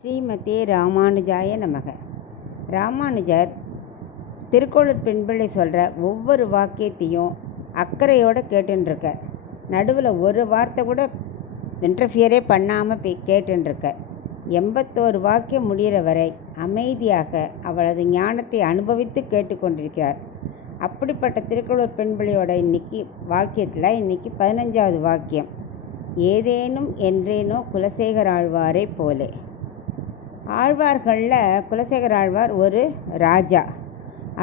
ஸ்ரீமதே ராமானுஜாய நமக. ராமானுஜர் திருக்கோளூர் பெண்பிள்ளை சொல்கிற ஒவ்வொரு வாக்கியத்தையும் அக்கறையோடு கேட்டுருக்கார். நடுவில் ஒரு வார்த்தை கூட இன்டர்ஃபியரே பண்ணாமல் கேட்டுருக்கார். 81 வாக்கியம் முடிகிற வரை அமைதியாக அவளது ஞானத்தை அனுபவித்து கேட்டுக்கொண்டிருக்கிறார். அப்படிப்பட்ட திருக்கோளூர் பெண்பிள்ளையோட வாக்கியத்தில் இன்னைக்கு 15வது வாக்கியம். ஏதேனும் என்றேனோ குலசேகர ஆழ்வாரை போலே. ஆழ்வார்களில் குலசேகர ஆழ்வார் ஒரு ராஜா.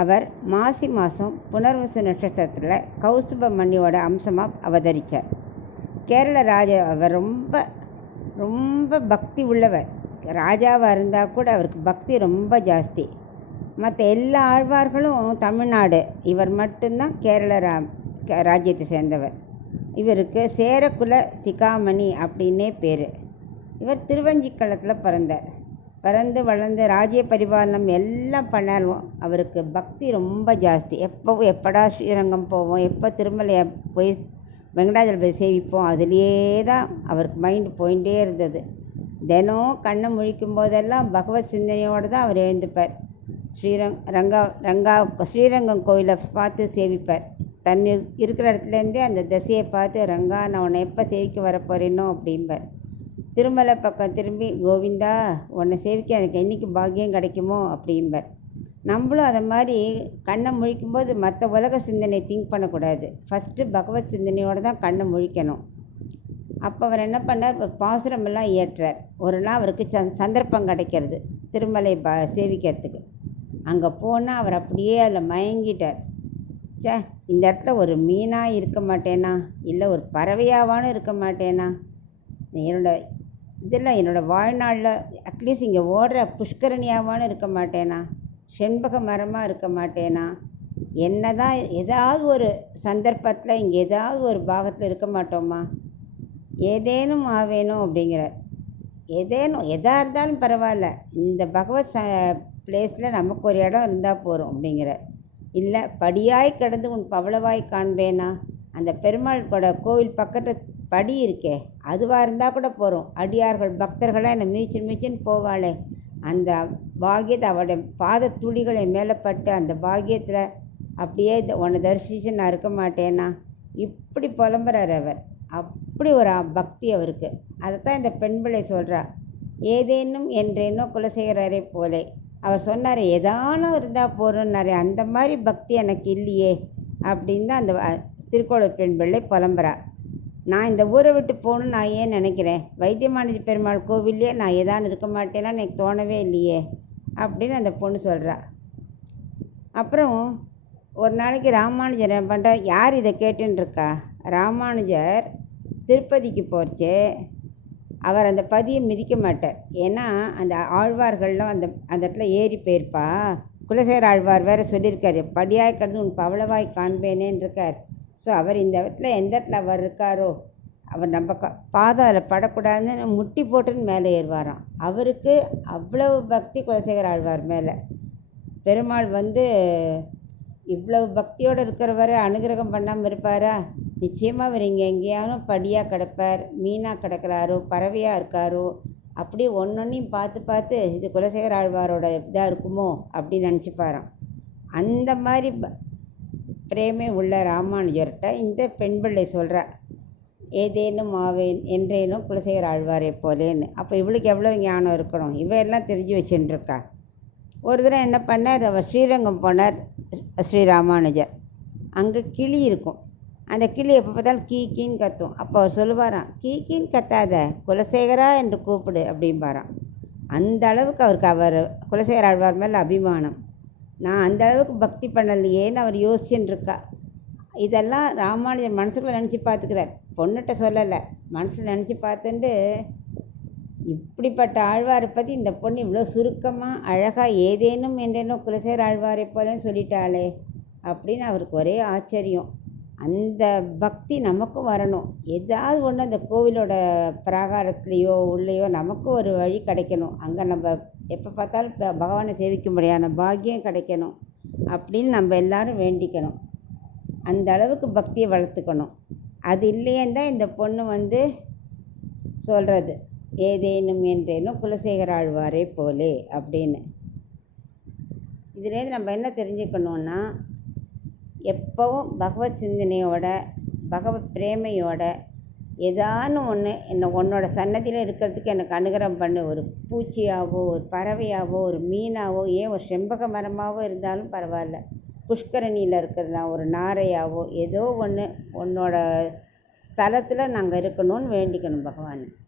அவர் மாசி மாதம் புனர்வசு நட்சத்திரத்தில் கௌசுப மணியோட அம்சமாக அவதரித்தார். கேரள ராஜா. அவர் ரொம்ப ரொம்ப பக்தி உள்ளவர். ராஜாவாக இருந்தால் கூட அவருக்கு பக்தி ரொம்ப ஜாஸ்தி. மற்ற எல்லா ஆழ்வார்களும் தமிழ்நாடு, இவர் மட்டும்தான் கேரள ராஜ்யத்தை சேர்ந்தவர். இவருக்கு சேரகுல சிகாமணி அப்படின்னே பேர். இவர் திருவஞ்சிக்களத்தில் பிறந்து வளர்ந்து ராஜ்ய பரிபாலனம் எல்லாம் பண்ணாலும் அவருக்கு பக்தி ரொம்ப ஜாஸ்தி. எப்படா ஸ்ரீரங்கம் போவோம், எப்போ திருமலையை போய் வெங்கடாஜலபதி சேவிப்போம், அதுலேயே தான் அவருக்கு மைண்டு போயிட்டே இருந்தது. தினம் கண்ணை முழிக்கும் போதெல்லாம் பகவத் சிந்தனையோடு தான் அவர் எழுந்துப்பார். ஸ்ரீரங்கம் கோயிலை பார்த்து சேவிப்பார். இருக்கிற இடத்துலேருந்தே அந்த திசையை பார்த்து, ரங்கா நான் உன்னை எப்போ சேவிக்க வரப்போறேனோ அப்படிம்பார். திருமலை பக்கம் திரும்பி, கோவிந்தா உன்னை சேவிக்க எனக்கு என்றைக்கு பாக்கியம் கிடைக்குமோ அப்படிம்பார். நம்மளும் அதை மாதிரி கண்ணை முழிக்கும்போது மற்ற உலக சிந்தனை திங்க் பண்ணக்கூடாது. ஃபஸ்ட்டு பகவத் சிந்தனையோடு தான் கண்ணை முழிக்கணும். அப்போ அவர் என்ன பண்ணார், பாசுரமெல்லாம் இயற்றார். ஒரு நாள் அவருக்கு சந்தர்ப்பம் கிடைக்கிறது திருமலை சேவிக்கிறதுக்கு. அங்கே போனால் அவர் அப்படியே அதில் மயங்கிட்டார். இந்த இடத்துல ஒரு மீனாக இருக்க மாட்டேனா, இல்லை ஒரு பறவையாவானும் இருக்க மாட்டேனா, என்னோடய வாழ்நாளில் அட்லீஸ்ட் இங்கே ஓடுற புஷ்கரணியாவானும் இருக்க மாட்டேனா, செண்பக மரமாக இருக்க மாட்டேனா, என்ன தான் ஏதாவது ஒரு சந்தர்ப்பத்தில் இங்கே ஏதாவது ஒரு பாகத்தில் இருக்க மாட்டோமா, ஏதேனும் ஆவேணும் அப்படிங்கிறார். எதாக இருந்தாலும் பரவாயில்ல, இந்த பகவத் பிளேஸில் நமக்கு ஒரு இடம் இருந்தால் போகிறோம் அப்படிங்கிறார். இல்லை படியாய் கிடந்து உன் பவளவாய் காண்பேனா, அந்த பெருமாள் கூட கோவில் பக்கத்தில் படி இருக்கே, அதுவாக இருந்தால் கூட போகிறோம். அடியார்கள் பக்தர்களாக என்னை மீச்சின்னு போவாளே, அந்த பாக்கியத்தை அவருடைய பாத துளிகளை மேலே பட்டு அந்த பாக்கியத்தில் அப்படியே உன்னை தரிசிச்சு நான் இருக்க மாட்டேனா, இப்படி புலம்புறார் அவர். அப்படி ஒரு பக்தி அவருக்கு. அதைத்தான் இந்த பெண்பிள்ளை சொல்கிறா. ஏதேனும் என்றேனோ குலசேகரரை போலே. அவர் சொன்னார், ஏதானும் இருந்தால் போகிறோன்னாரு. அந்த மாதிரி பக்தி எனக்கு இல்லையே அப்படின்னு தான் அந்த திருக்கோளூர் பெண்பிள்ளை புலம்புறா. நான் இந்த ஊரை விட்டு போகணுன்னு நான் ஏன் நினைக்கிறேன், வைத்தியமானதி பெருமாள் கோவில்லையே நான் ஏதானு இருக்க மாட்டேன்னா எனக்கு தோணவே இல்லையே அப்படின்னு அந்த பொண்ணு சொல்கிறா. அப்புறம் ஒரு நாளைக்கு ராமானுஜர் என்ன பண்ணுறார், யார் இதை கேட்டுன்னு இருக்கா, ராமானுஜர் திருப்பதிக்கு போச்சே அவர் அந்த பதியை மிதிக்க மாட்டார். ஏன்னா அந்த ஆழ்வார்கள்லாம் அந்த இடத்துல ஏறி போயிருப்பா. குலசேகர ஆழ்வார் வேறு சொல்லியிருக்காரு, படியாய் கடந்து உன் பவளவாய் காண்பேனேன்னு இருக்கார். ஸோ அவர் இந்த இடத்துல எந்த இடத்துல அவர் இருக்காரோ அவர் நம்ம பாதம் அதில் படக்கூடாதுன்னு முட்டி போட்டுன்னு மேலே ஏறுவாராம். அவருக்கு அவ்வளவு பக்தி குலசேகர ஆழ்வார் மேலே. பெருமாள் இவ்வளவு பக்தியோடு இருக்கிறவரை அனுகிரகம் பண்ணாமல் இருப்பாரா? நிச்சயமாக அவர் இங்கே எங்கேயாலும் படியாக கிடப்பார், மீனாக கிடக்கிறாரோ, பறவையாக இருக்காரோ, அப்படியே ஒன்றொன்றையும் பார்த்து இது குலசேகர ஆழ்வாரோட இதாக இருக்குமோ அப்படின்னு நினச்சிப்பாராம். அந்த மாதிரி பிரேமே உள்ள ராமானுஜர்கிட்ட இந்த பெண்பிள்ளை சொல்கிறா, ஏதேனும் ஆவேன் என்றேனும் குலசேகர ஆழ்வாரை போலேன்னு. அப்போ இவளுக்கு எவ்வளோ ஞானம் இருக்கணும், இவையெல்லாம் தெரிஞ்சு வச்சுட்டுருக்கா. ஒரு தடவை என்ன பண்ணார், அவர் ஸ்ரீரங்கம் போனார் ஸ்ரீராமானுஜர். அங்கே கிளி இருக்கும். அந்த கிளி எப்போ பார்த்தாலும் கீன்னு கத்தும். அப்போ அவர் சொல்லுவாராம், கீன்னு கத்தாத, குலசேகரா என்று கூப்பிடு அப்படிம்பாராம். அந்த அளவுக்கு அவருக்கு குலசேகர ஆழ்வார் மேலே அபிமானம். நான் அந்த அளவுக்கு பக்தி பண்ணலையேன்னு அவர் யோசிச்சுன்னு இருக்கா. இதெல்லாம் ராமானுஜர் மனசுக்குள்ளே நினச்சி பார்த்துக்கிறார், பொண்ணுகிட்ட சொல்லலை, மனசில் நினச்சி பார்த்துட்டு இப்படிப்பட்ட ஆழ்வாரை பற்றி இந்த பொண்ணு இவ்வளோ சுருக்கமாக அழகாக ஏதேனும் என்றேனோ குலசேகர ஆழ்வாரை போலன்னு சொல்லிட்டாளே அப்படின்னு அவருக்கு ஒரே ஆச்சரியம். அந்த பக்தி நமக்கும் வரணும். ஏதாவது ஒன்று அந்த கோவிலோட பிராகாரத்துலேயோ உள்ளேயோ நமக்கு ஒரு வழி கிடைக்கணும். அங்கே நம்ம எப்போ பார்த்தாலும் பகவானை சேவிக்கும்படியான பாக்கியம் கிடைக்கணும் அப்படின்னு நம்ம எல்லாரும் வேண்டிக்கணும். அந்த அளவுக்கு பக்தியை வளர்த்துக்கணும். அது இல்லையே தான் இந்த பொண்ணு சொல்கிறது, ஏதேனும் என்றேனும் குலசேகர ஆழ்வாரே போலே அப்படின்னு. இதுலேருந்து நம்ம என்ன தெரிஞ்சுக்கணுன்னா, எப்போவும் பகவத் சிந்தனையோட பகவத் பிரேமையோட ஏதானு ஒன்று உன்னோட சன்னதியில் இருக்கிறதுக்கு எனக்கு அனுகிரகம் பண்ணு. ஒரு பூச்சியாவோ ஒரு பறவையாவோ ஒரு மீனாவோ ஏன் ஒரு செண்பக மரமாவோ இருந்தாலும் பரவாயில்ல, புஷ்கரணியில் இருக்கிறதா ஒரு நாரையாவோ ஏதோ ஒன்று உன்னோட ஸ்தலத்தில் நாங்கள் இருக்கணும்னு வேண்டிக்கணும் பகவான்.